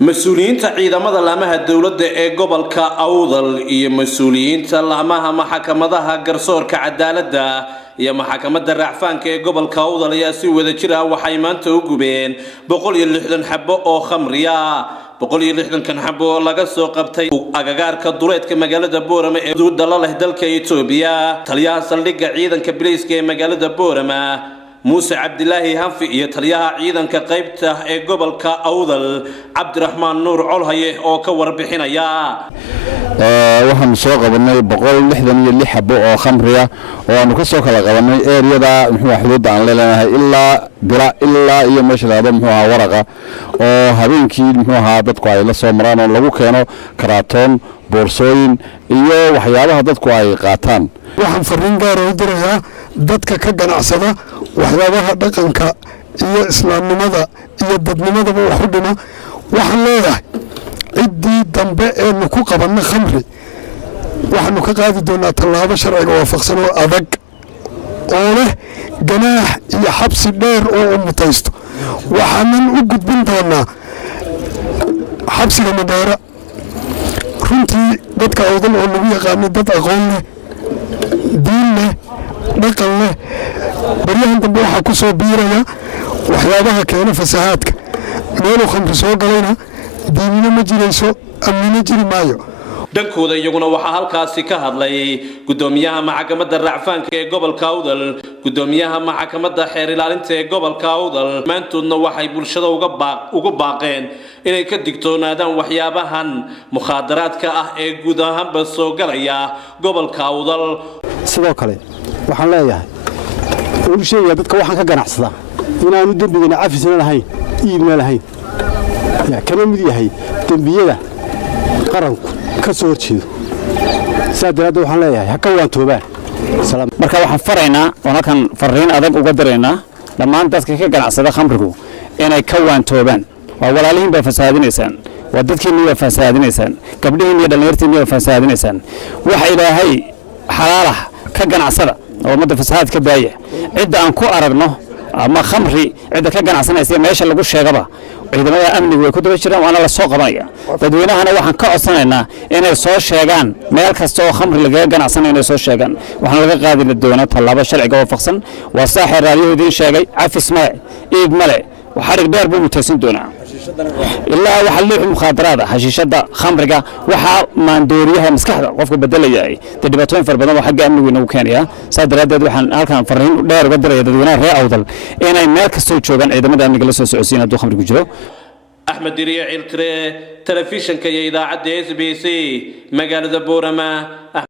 مسؤولينta ciidamada laamaha dawladda ee gobolka Awdal iyo mas'uuliyiinta laamaha maxkamadaha garsoorka cadaaladda iyo maxkamadda racfaanka ee gobolka Awdal ayaa si wada jir ah waxay maanta u gubeen 160 xabo oo khamriya 160 kan xabo laga soo qabtay agagaarka duleedka magaalada Boorama ee dalka leh dalka Itoobiya taliyaha saldhigga ciidanka booliiska ee magaalada Boorama موسى عبد الله هنفي يتليها عيدا كقيبته قبل كأوضل عبد الرحمن نور علهي أو كور بحنا يا waxaan soo qabanay 160 xabo oo khamriya oo aanu ka soo kala qabanay eeriyada xuduudda aan leeyahay ilaa iyo meeshada waraqa oo habeenkii dadku ay la soo maraan oo lagu keeno karaaton boorsooyin iyo waxyaabaha dadku ay qaataan waxaan fariin gaar ah u dirayaa dadka ka ganacsada waxyaabaha dhaqanka iyo islaamnimada iyo dadnimadaba wax u dhima waxaan leeyahay ciddii dambe ee ku qabanna khamri waxaanu ka qaadi doonaa tallaabo sharciga waafaqsan oo adag oo leh ganaax iyo xabsi dheer oo mutaysto waxaanan u gudbin doonaa xabsiga Madeira runtii dadka Awdal oo lagu yaqaan dad aqoon leh diin leh dhaqan leh baryahan dambe waxa ku soo biiraya waxyaabaha keena fasahaadka meel khamri soo galayna diinina ma jirayso amniina jiri maayo dhankooda iyaguna waxa halkaasi ka hadlay gudoomiyaha maxkamadda racfaanka ee gobolka Awdal gudoomiyaha maxkamadda xeer ilaalinta ee gobolka Awdal maantoodna waxay bulshada uga baaqeen inay ka digtoonaadaan waxyaabahan mukhadaraadka ah ee guud ahaanba soo galaya gobolka Awdal sidoo kale waxaan leeyahay uu sheegay dadka waxaan ka ganacsada inaanu dambigana cafisna lahayn iibna lahayn ya kana mid yahay dambiyada qaranku ka soo horjeedo saadaraad waxaan leeyahay ha ka waantoobaan salaam marka waxaan faraynaa oo kan fariin adag uga direynaa dhammaan dadka ka ganacsada khamrigu inay ka waantoobaan waa walaalihiin ba fasaadinaysaan waa dadkiina waa fasaadinaysaan gabdhihiina iyo dhalinyartiina waa fasaadinaysaan waxa ilaahay xalaalaha ka ganacsada oo umada fasaad ka daaya cid aan ku aragno ama khamri cid ka ganacsanaysa meesha lagu sheegaba ciidamada amnigu way ku daba jiraan waana la soo qabanaya dadweynahana waxaan ka codsanaynaa inay soo sheegaan meel kasta oo khamri laga ganacsanayo inay soo sheegaan waxaan laga qaadi doonaa tallaabo sharciga waafaqsan waa saaxir raadiyoodin sheegay cafis male iib male وحرق دار بمتسن دونا إلا وحلوح مخاطرات حشيشة خمرقة وحا ماندوريها مسكحة وفق بدل ياي تدباتوين فربنا وحق أمني ونوكانيا صادر هذا وحن هالكان فرين دار قدر يدونا رأي أوضل إنا مالك السوتشوغان إذا ما دام نجلسوا سعسين هدو خمرق جرو أحمد دريع الكري تلفزيون كي إذاعة SBS مقالة بورما